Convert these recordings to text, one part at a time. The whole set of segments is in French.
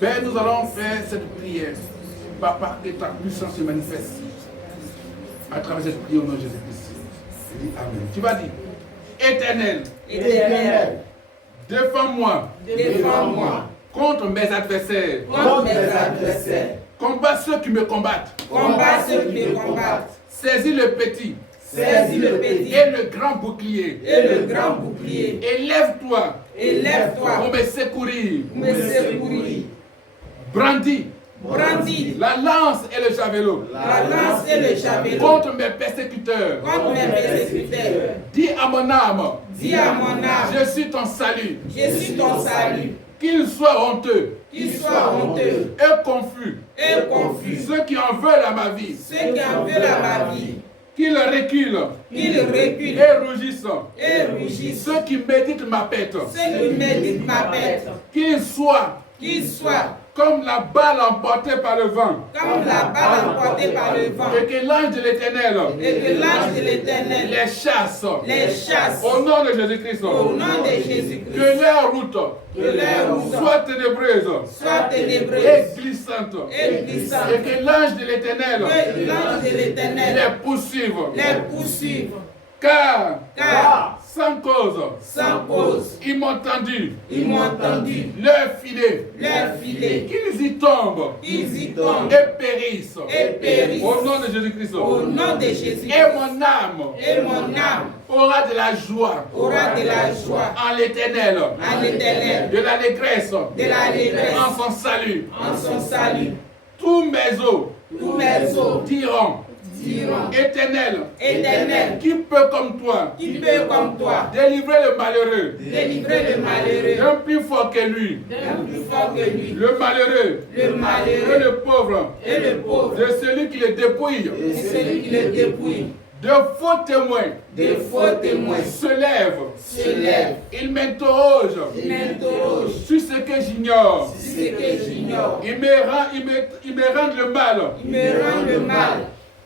Père, nous allons faire cette prière. Papa, que ta puissance se manifeste à travers cette prière au nom de Jésus-Christ. Je dis Amen. Tu vas dire, Éternel, Éternel, défends-moi défends-moi contre mes adversaires. contre mes adversaires. Combat ceux qui me combattent. Combat ceux qui me combattent. Saisis le petit Saisis le petit et le grand bouclier. et le grand bouclier. Élève-toi Élève-toi pour me secourir. pour me secourir. Brandis Brandis la lance et le javelot la lance et le javelot contre mes persécuteurs. contre mes persécuteurs. Dis à mon âme, Dis à mon âme, je suis ton salut. je suis ton salut. Qu'il soit honteux Qu'il soit honteux et confus et confus. ceux qui en veulent à ma vie, Ceux qui en veulent à ma vie, qu'ils reculent qu'ils reculent et rougissent. et rougissent. Ceux qui méditent ma pète, Ceux qui méditent ma pète, qu'ils soient qu'ils soient comme la balle emportée par le vent, comme la balle emportée par le vent, et que l'ange de l'Éternel et que l'ange de l'Éternel les chasse les chasse au nom de Jésus-Christ. au nom de Jésus-Christ. Que leur route Que leur route soit ténébreuse soit ténébreuse et glissante, et glissante. et que l'ange de l'Éternel Que l'ange de l'Éternel les poursuive, les poursuive. car sans cause Sans cause, ils m'ont tendu ils m'ont tendu leur filet, leur filet. qu'ils y tombent Ils y tombent et périssent et périssent. au nom de Jésus-Christ. Au nom de Jésus. Et mon âme Et mon âme aura de la joie aura de la joie en l'Éternel, en l'Éternel, de l'allégresse de l'allégresse en son salut. en son salut. Tous mes os Tous mes os diront, diront, Éternel, Éternel, qui peut comme toi qui peut comme toi délivrer le malheureux délivrer le malheureux d'un plus fort que lui, d'un plus fort que lui, le malheureux le et malheureux le pauvre, et le pauvre, de celui qui le dépouille. et celui qui le dépouille. De faux témoins Des faux témoins se lèvent, se lèvent, ils m'interrogent ils m'interrogent sur ce que j'ignore. sur ce que j'ignore. Ils me rendent le mal Ils me rendent le mal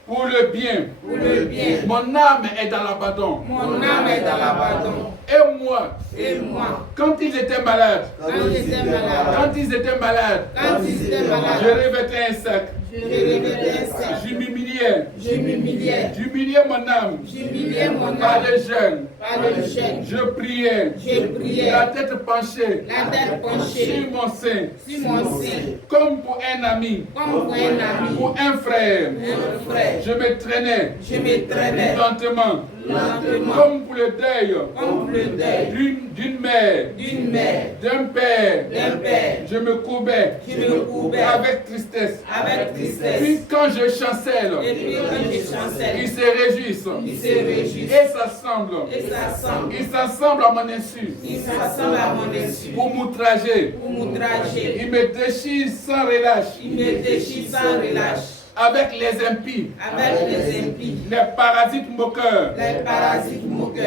pour le bien. pour le bien. Mon âme est dans l'abandon. Mon âme est dans l'abandon. Et moi, Et moi, quand ils étaient malades, quand j'étais malade, quand ils étaient malades, quand ils étaient je malades, revêtais un sac, je revêtais un sac. je m'humiliais, Je m'humiliais. j'humiliais mon âme J'humiliais mon par âme le jeûne. par le jeûne. Je priais, Je priais, la tête penchée la tête penchée sur mon sein, sur mon sein, comme pour un ami, comme pour un ami, pour un frère. un frère. Je me traînais Je me traînais lentement, lentement, comme pour le deuil comme pour le deuil d'une mère, d'une mère, d'un père. d'un père. Je me courbais Je me courbais avec tristesse. avec tristesse. Puis quand je chancelle, Et puis quand je ils chancelle, se réjouissent ils se réjouissent et s'assemblent. et s'assemblent. Ils s'assemblent à mon insu Ils s'assemblent à mon insu pour m'outrager. pour m'outrager. Ils me déchirent sans relâche Ils me déchirent sans relâche avec les impies, avec les impies, les parasites moqueurs. les parasites moqueurs.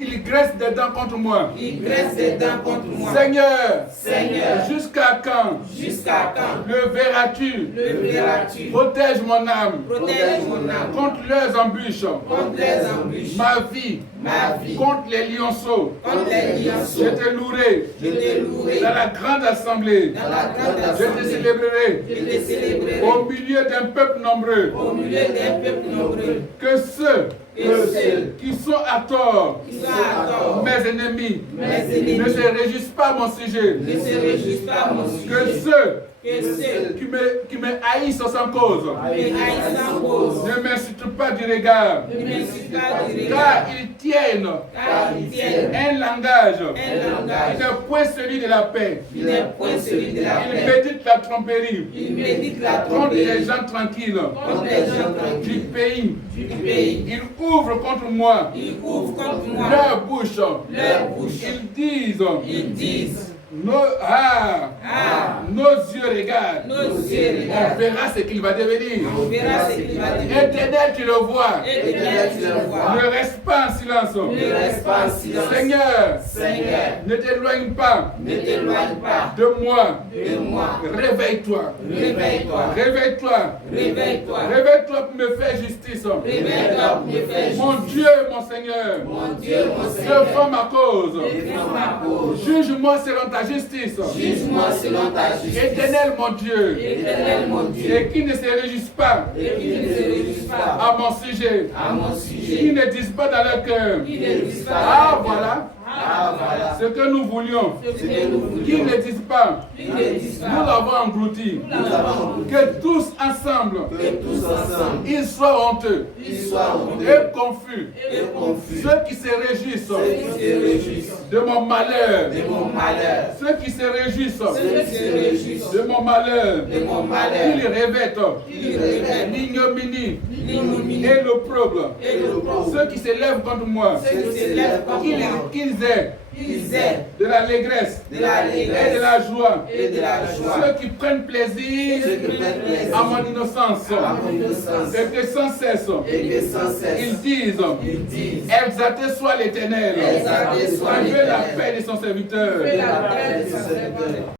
Ils graissent des dents contre moi. Ils graissent des dents contre moi. Seigneur, Seigneur, jusqu'à quand jusqu'à quand le verras-tu? le verras-tu? Protège mon âme Protège mon âme contre leurs embûches. contre les embûches. Ma vie Ma vie contre les lionceaux. contre les Je lionceaux. te louerai Je te louerai dans la grande assemblée. dans la grande Je te assemblée. célébrerai Je te célébrerai au milieu d'un peuple nombreux. au milieu d'un peuple nombreux. Que ceux Que ceux qui sont à tort, qui sont à tort, mes ennemis, mes ne ennemis, se réjouissent pas à mon sujet. ne se réjouissent pas à mon Que sujet. ceux Que ceux qui me haïssent sans cause qui me haïssent sans cause ne m'insultent pas du regard. ne m'insultent pas du Car regard, ils tiennent car ils tiennent un langage un langage qui n'est point celui de la paix. qui n'est point celui de la Ils paix. méditent la tromperie Ils méditent la contre les tromperie gens tranquilles contre les gens du tranquilles pays. du pays. Ils ouvrent contre moi Ils ouvrent contre moi leur bouche. leur bouche. Ils disent, Ah, nos yeux regardent. nos yeux On regardent. verra ce qu'il va devenir. On verra ce qu'il va devenir. Éternel, tu le vois. Éternel, tu le vois. Ne reste pas en silence. Ne reste pas en silence. Seigneur, Seigneur, ne t'éloigne pas ne t'éloigne pas de moi. de moi. Réveille-toi. Réveille-toi. Réveille-toi. Réveille-toi. Réveille-toi pour me faire justice. Réveille-toi pour me faire Mon justice. Dieu, mon Seigneur, Mon Dieu, mon Seigneur, défends ma cause. défends ma cause. Juge-moi selon ta justice. Juge-moi selon ta justice. Éternel mon Dieu, Éternel mon Dieu, et qui ne se réjouissent pas et qui ne se réjouissent pas à mon sujet, à mon qui sujet, ne disent pas dans leur cœur, qui ne disent pas ah voilà, ah voilà, ce que nous voulions, ce que nous qui voulions, ne disent pas, qui ne disent nous pas, l'avons englouti, nous avons que tous ensemble, que tous ensemble, ils soient honteux ils soient honteux et confus, et confus, ceux qui se réjouissent ceux qui se réjouissent de mon malheur, de mon malheur, ceux qui se réjouissent ceux qui se réjouissent de mon malheur, de mon ils malheur, revêtent ils revêtent l'ignominie l'ignominie et l'opprobre, et le pauvre, ceux qui se lèvent contre moi, ceux qui se lèvent contre moi, qu'ils aient qu'ils aient de l'allégresse de l'allégresse et de la joie, et de la joie, ceux qui prennent plaisir ceux qui prennent plaisir à mon innocence, à mon innocence, et que sans cesse et que sans cesse ils disent, ils disent, exalté soit l'Éternel, exalté soit qui veut la l'Éternel, paix de son serviteur. fais la paix de son serviteur.